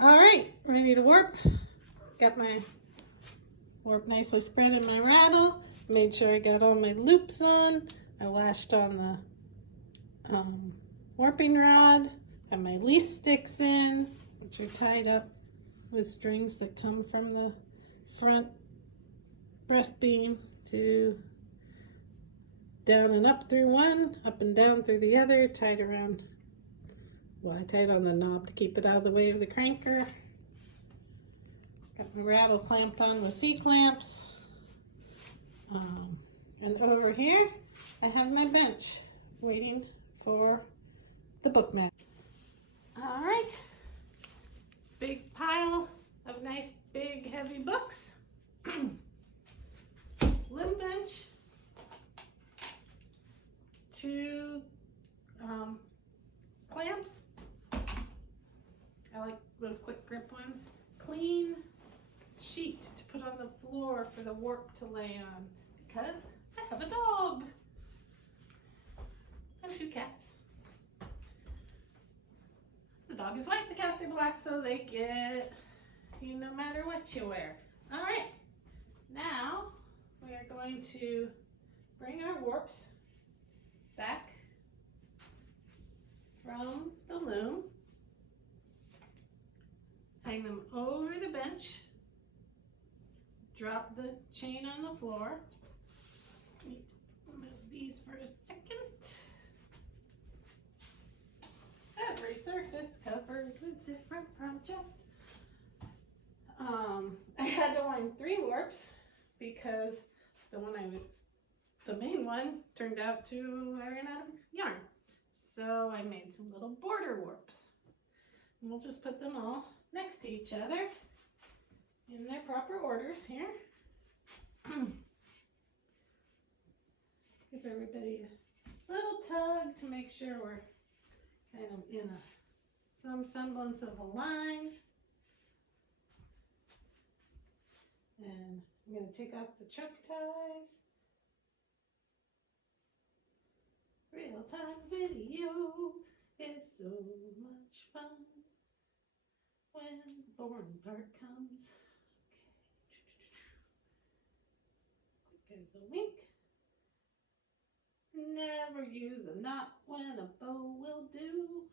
All right, ready to warp. Got my warp nicely spread in my rattle. Made sure I got all my loops on. I lashed on the warping rod. Got my least sticks in, which are tied up with strings that come from the front breast beam to down and up through one, up and down through the other, tied around. Well, I tied on the knob to keep it out of the way of the cranker. Got my rattle clamped on with C-clamps. And over here, I have my bench waiting for the book mat. All right, big pile of nice big heavy books. Loom bench. Two clamps. I like those quick grip ones. Clean sheet to put on the floor for the warp to lay on because I have a dog and 2 cats. The dog is white, the cats are black, so they get you no matter what you wear. All right, now we are going to bring our warps back from the loom, hang them over the bench, drop the chain on the floor. Let me move these for a second. Every surface covered with different projects. I had to wind 3 warps because the main one turned out to, I ran out of yarn. So I made some little border warps. And we'll just put them all next to each other in their proper orders here. Give everybody a little tug to make sure we're kind of in some semblance of a line. And I'm going to take off the choke ties. Real-time video is so much fun when the boring part comes. Okay. Quick as a wink. Never use a knot when a bow will do.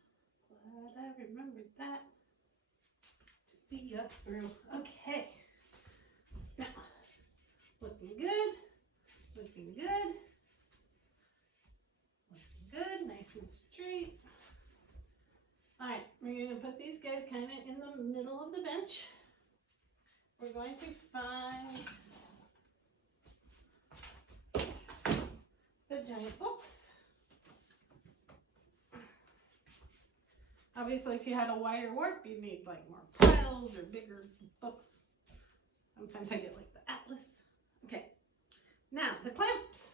Glad I remembered that to see us through. Okay. Now, looking good. Looking good. Good, nice and straight. All right, we're going to put these guys kind of in the middle of the bench. We're going to find the giant books. Obviously, if you had a wider warp, you'd need like more piles or bigger books. Sometimes I get like the atlas. Okay, now the clamps.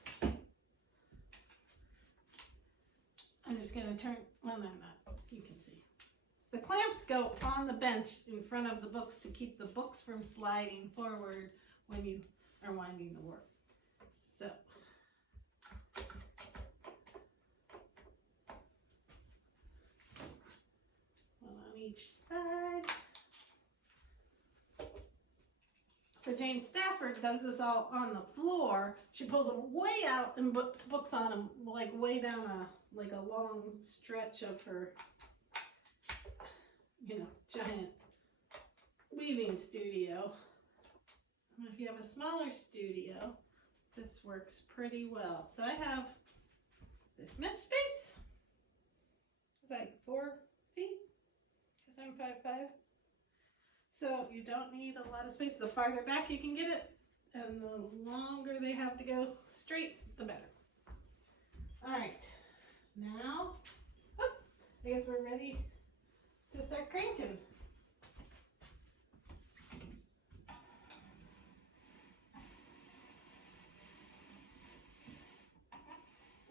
I'm just going to turn, well, I'm not, you can see. The clamps go on the bench in front of the books to keep the books from sliding forward when you are winding the warp. So, one on each side. So Jane Stafford does this all on the floor. She pulls them way out and puts books on them, like way down a long stretch of her, giant weaving studio. And if you have a smaller studio, this works pretty well. So I have this much space. It's like 4 feet, because I'm 5'5". So you don't need a lot of space. The farther back you can get it, and the longer they have to go straight, the better. All right, now, I guess we're ready to start cranking.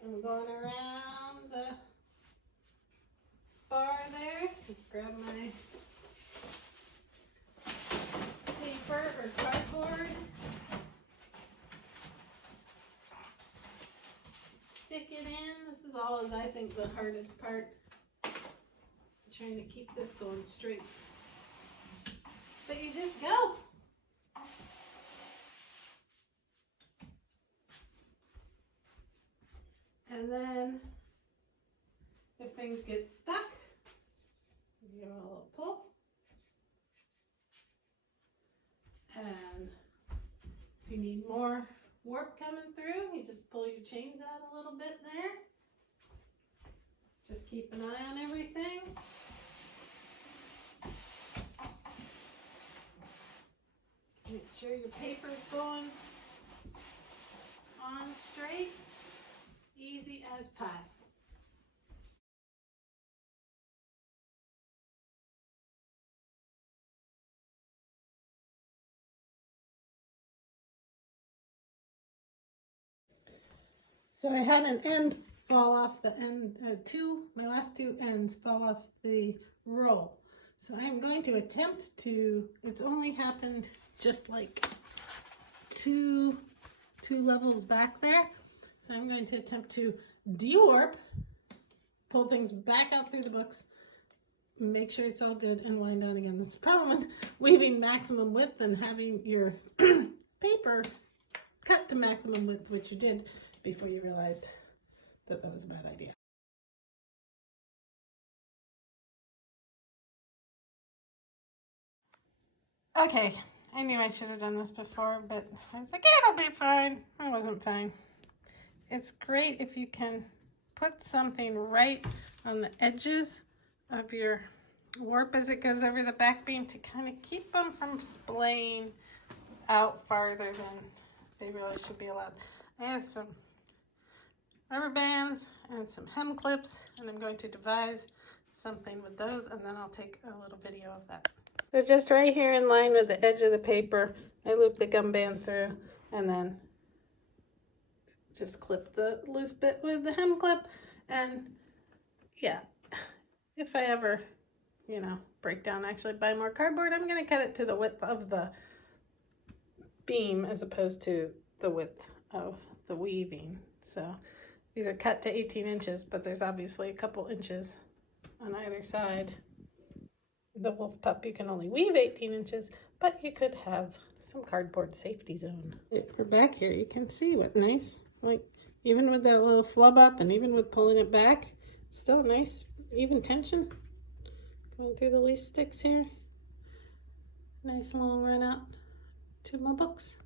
I'm going around the bar there, so grab my paper or cardboard, stick it in. This is always, I think, the hardest part, trying to keep this going straight. just go. And then if things get stuck, give it a little pull. And if you need more warp coming through, you just pull your chains out a little bit there. Just keep an eye on everything. Make sure your paper's going on straight. Easy as pie. So I had an end fall off the end, my last two ends fall off the roll. So I'm going to attempt to, it's only happened just like two levels back there. So I'm going to attempt to de-warp, pull things back out through the books, make sure it's all good, and wind down again. This problem with weaving maximum width and having your paper cut to maximum width, which you did before you realized that that was a bad idea. Okay, I knew I should have done this before, but I was like, it'll be fine. It wasn't fine. It's great if you can put something right on the edges of your warp as it goes over the back beam to kind of keep them from splaying out farther than they really should be allowed. I have some rubber bands and some hem clips, and I'm going to devise something with those, and then I'll take a little video of that. So just right here in line with the edge of the paper, I loop the gum band through, and then just clip the loose bit with the hem clip. And yeah, if I ever, break down, actually buy more cardboard, I'm going to cut it to the width of the beam as opposed to the width of the weaving. So these are cut to 18 inches, but there's obviously a couple inches on either side. The wolf pup, you can only weave 18 inches, but you could have some cardboard safety zone. For back here, you can see what nice, like even with that little flub up and even with pulling it back, still a nice even tension going through the least sticks here. Nice long run out to my books.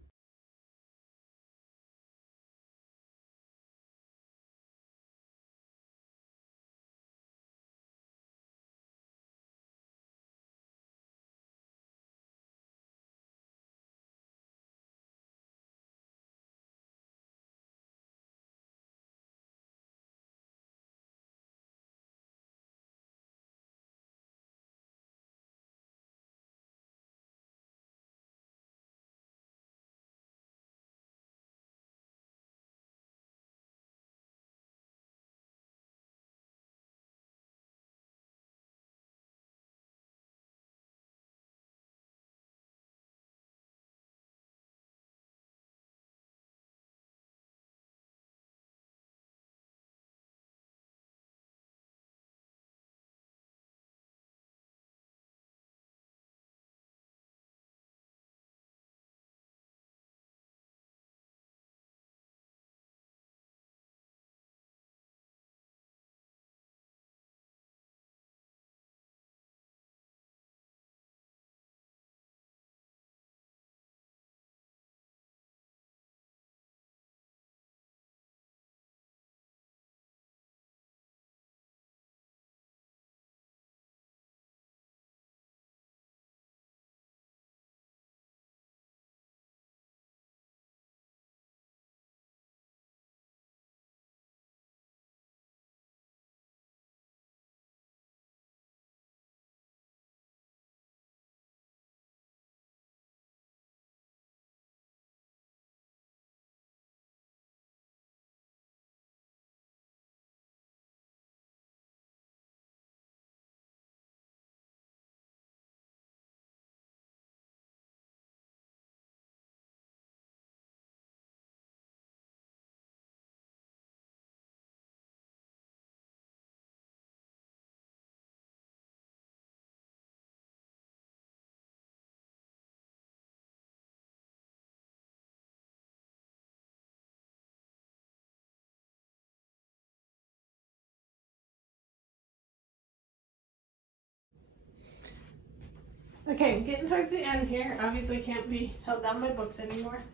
Okay, getting towards the end here. Obviously can't be held down by books anymore.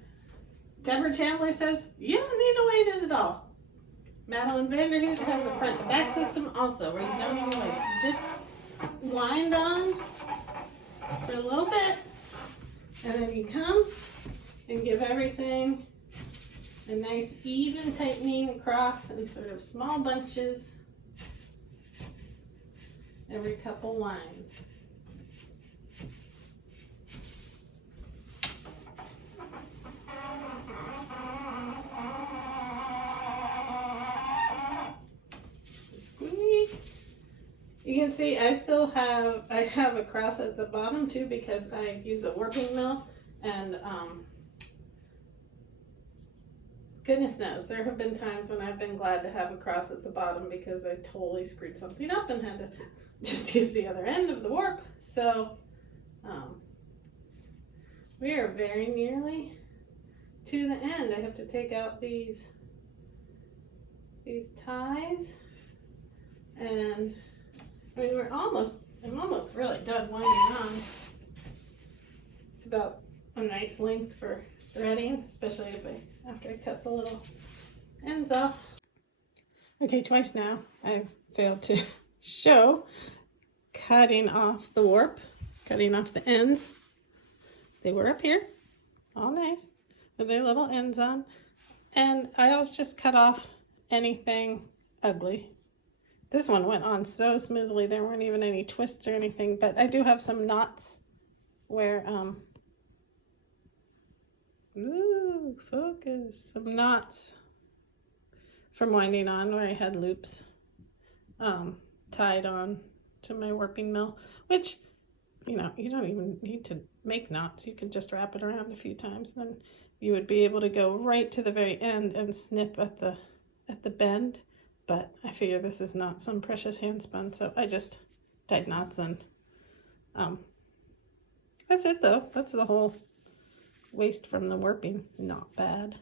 Deborah Chandler says, you don't need to weight it at all. Madeline Vanderhoot has a front to back system also, where you don't even weight it. You just wind on for a little bit, and then you come and give everything a nice even tightening across in sort of small bunches every couple winds. You can see I have a cross at the bottom too because I use a warping mill, and goodness knows there have been times when I've been glad to have a cross at the bottom because I totally screwed something up and had to just use the other end of the warp. So we are very nearly to the end. I have to take out these ties, and I mean, I'm almost really done winding on. It's about a nice length for threading, especially after I cut the little ends off. Okay, twice now I've failed to show cutting off the warp, cutting off the ends. They were up here, all nice, with their little ends on. And I always just cut off anything ugly. This one went on so smoothly, there weren't even any twists or anything, but I do have some knots where, ooh, focus, some knots from winding on where I had loops tied on to my warping mill, which, you know, you don't even need to make knots. You can just wrap it around a few times, then you would be able to go right to the very end and snip at the bend. But I figure this is not some precious hand spun, so I just tied knots, and that's it though. That's the whole waste from the warping. Not bad.